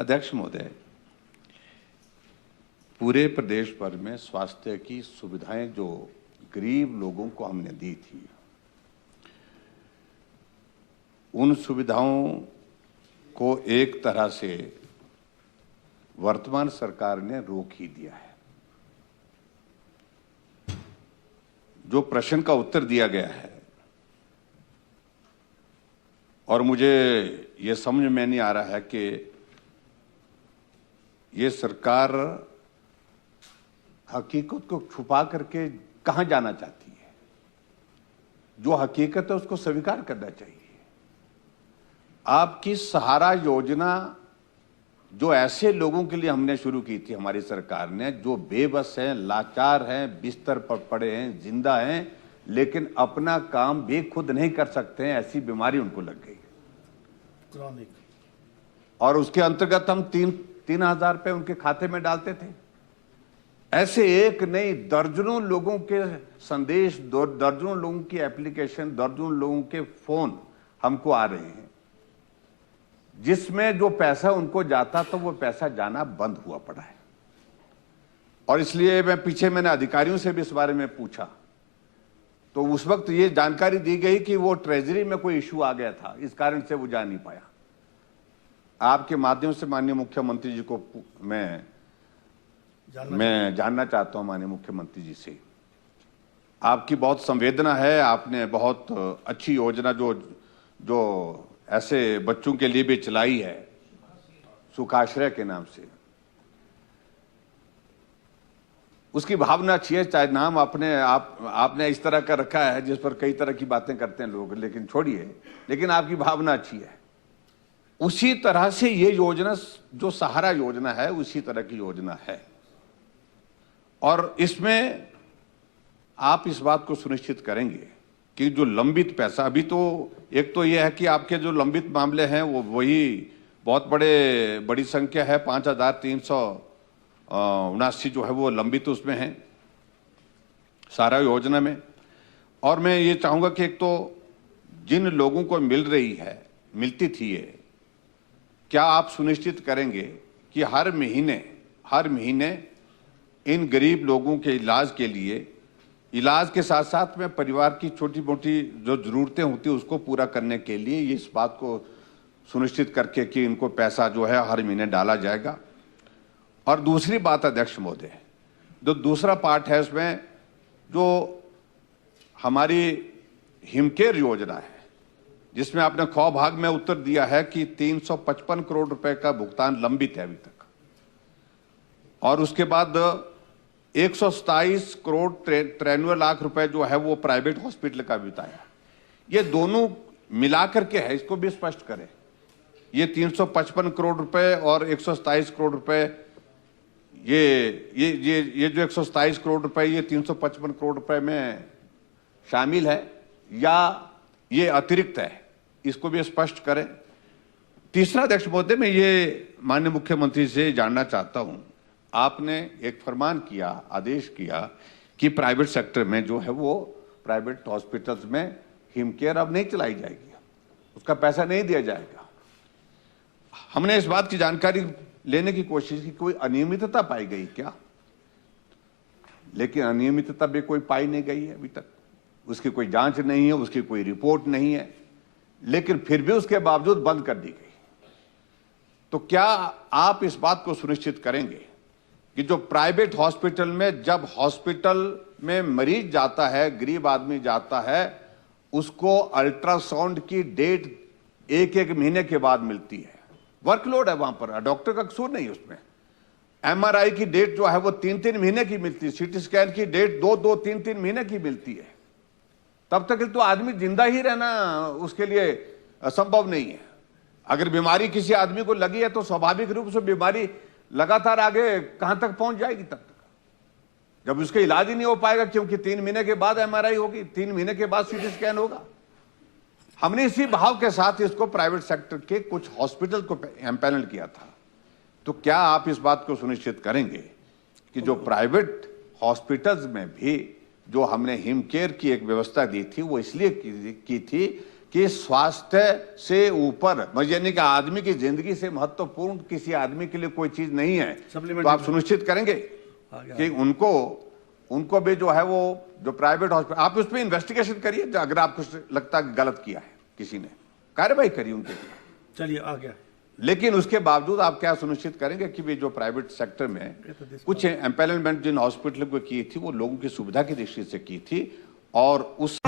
अध्यक्ष महोदय, पूरे प्रदेश भर में स्वास्थ्य की सुविधाएं जो गरीब लोगों को हमने दी थी, उन सुविधाओं को एक तरह से वर्तमान सरकार ने रोक ही दिया है। जो प्रश्न का उत्तर दिया गया है और मुझे ये समझ में नहीं आ रहा है कि ये सरकार हकीकत को छुपा करके कहां जाना चाहती है। जो हकीकत है उसको स्वीकार करना चाहिए। आपकी सहारा योजना जो ऐसे लोगों के लिए हमने शुरू की थी हमारी सरकार ने, जो बेबस हैं, लाचार हैं, बिस्तर पर पड़े हैं, जिंदा हैं, लेकिन अपना काम भी खुद नहीं कर सकते हैं, ऐसी बीमारी उनको लग गई क्रॉनिक। और उसके अंतर्गत हम 3,000 रुपए उनके खाते में डालते थे। ऐसे एक नहीं, दर्जनों लोगों के संदेश, दर्जनों लोगों की एप्लीकेशन, दर्जनों लोगों के फोन हमको आ रहे हैं, जिसमें जो पैसा उनको जाता तो वो पैसा जाना बंद हुआ पड़ा है। और इसलिए मैंने अधिकारियों से भी इस बारे में पूछा, तो उस वक्त ये जानकारी दी गई कि वो ट्रेजरी में कोई इश्यू आ गया था, इस कारण से वो जा नहीं पाया। आपके माध्यम से माननीय मुख्यमंत्री जी को मैं जानना चाहता हूं, माननीय मुख्यमंत्री जी से, आपकी बहुत संवेदना है। आपने बहुत अच्छी योजना जो ऐसे बच्चों के लिए भी चलाई है, सुखाश्रय के नाम से। उसकी भावना अच्छी है, चाहे नाम आपने इस तरह का रखा है जिस पर कई तरह की बातें करते हैं लोग, लेकिन छोड़िए, लेकिन आपकी भावना अच्छी है। उसी तरह से ये योजना जो सहारा योजना है, उसी तरह की योजना है। और इसमें आप इस बात को सुनिश्चित करेंगे कि जो लंबित पैसा, अभी तो एक तो यह है कि आपके जो लंबित मामले हैं वो वही बहुत बड़ी संख्या है, 5,379 जो है वो लंबित उसमें है सारा योजना में। और मैं ये चाहूंगा कि एक तो जिन लोगों को मिलती थी ये, क्या आप सुनिश्चित करेंगे कि हर महीने इन गरीब लोगों के इलाज के लिए, इलाज के साथ साथ में परिवार की छोटी मोटी जो जरूरतें होती है उसको पूरा करने के लिए ये इस बात को सुनिश्चित करके कि इनको पैसा जो है हर महीने डाला जाएगा। और दूसरी बात अध्यक्ष महोदय, जो दूसरा पार्ट है उसमें, जो हमारी हिमकेयर योजना है, जिसमें आपने ख भाग में उत्तर दिया है कि 355 करोड़ रुपए का भुगतान लंबित है अभी तक, और उसके बाद 127 करोड़ 93 लाख रुपए जो है वो प्राइवेट हॉस्पिटल का बताया। ये दोनों मिलाकर के है, इसको भी स्पष्ट करें। ये 355 करोड़ रुपए और 127 करोड़ रुपए, ये जो 127 करोड़ रुपए ये 355 करोड़ रुपए में शामिल है या ये अतिरिक्त है, इसको भी स्पष्ट करें। तीसरा अध्यक्ष महोदय, मैं ये माननीय मुख्यमंत्री से जानना चाहता हूं, आपने एक फरमान किया, आदेश किया कि प्राइवेट सेक्टर में जो है वो प्राइवेट हॉस्पिटल्स में हिमकेयर अब नहीं चलाई जाएगी, उसका पैसा नहीं दिया जाएगा। हमने इस बात की जानकारी लेने की कोशिश की, कोई अनियमितता पाई गई क्या? लेकिन अनियमितता भी कोई पाई नहीं गई है अभी तक, उसकी कोई जांच नहीं है, उसकी कोई रिपोर्ट नहीं है, लेकिन फिर भी उसके बावजूद बंद कर दी गई। तो क्या आप इस बात को सुनिश्चित करेंगे कि जो प्राइवेट हॉस्पिटल में, जब हॉस्पिटल में मरीज जाता है, गरीब आदमी जाता है, उसको अल्ट्रासाउंड की डेट एक महीने के बाद मिलती है। वर्कलोड है वहां पर, डॉक्टर का कसूर नहीं उसमें। एमआरआई की डेट जो है वो 3-3 महीने की मिलती है, सीटी स्कैन की डेट 2-2, 3-3 महीने की मिलती है। तब तक तो आदमी जिंदा ही रहना उसके लिए असंभव नहीं है। अगर बीमारी किसी आदमी को लगी है तो स्वाभाविक रूप से बीमारी लगातार आगे कहां तक पहुंच जाएगी, तब तक जब उसका इलाज ही नहीं हो पाएगा, क्योंकि 3 महीने के बाद एमआरआई होगी, 3 महीने के बाद सीटी स्कैन होगा। हमने इसी भाव के साथ इसको प्राइवेट सेक्टर के कुछ हॉस्पिटल को एम्पैनल किया था। तो क्या आप इस बात को सुनिश्चित करेंगे कि जो प्राइवेट हॉस्पिटल्स में भी जो हमने हिमकेयर की एक व्यवस्था दी थी, वो इसलिए की थी कि स्वास्थ्य से ऊपर, यानी कि आदमी की जिंदगी से महत्वपूर्ण किसी आदमी के लिए कोई चीज नहीं है, तो आप सुनिश्चित करेंगे कि उनको भी जो है वो जो प्राइवेट हॉस्पिटल, आप उस पर इन्वेस्टिगेशन करिए, अगर आपको लगता है गलत किया है किसी ने, कार्रवाई करिए उनके खिलाफ। चलिए आ गया। लेकिन उसके बावजूद आप क्या सुनिश्चित करेंगे कि वे जो प्राइवेट सेक्टर में कुछ एम्पैनलमेंट जिन हॉस्पिटल को की थी वो लोगों की सुविधा की दृष्टि से की थी, और उस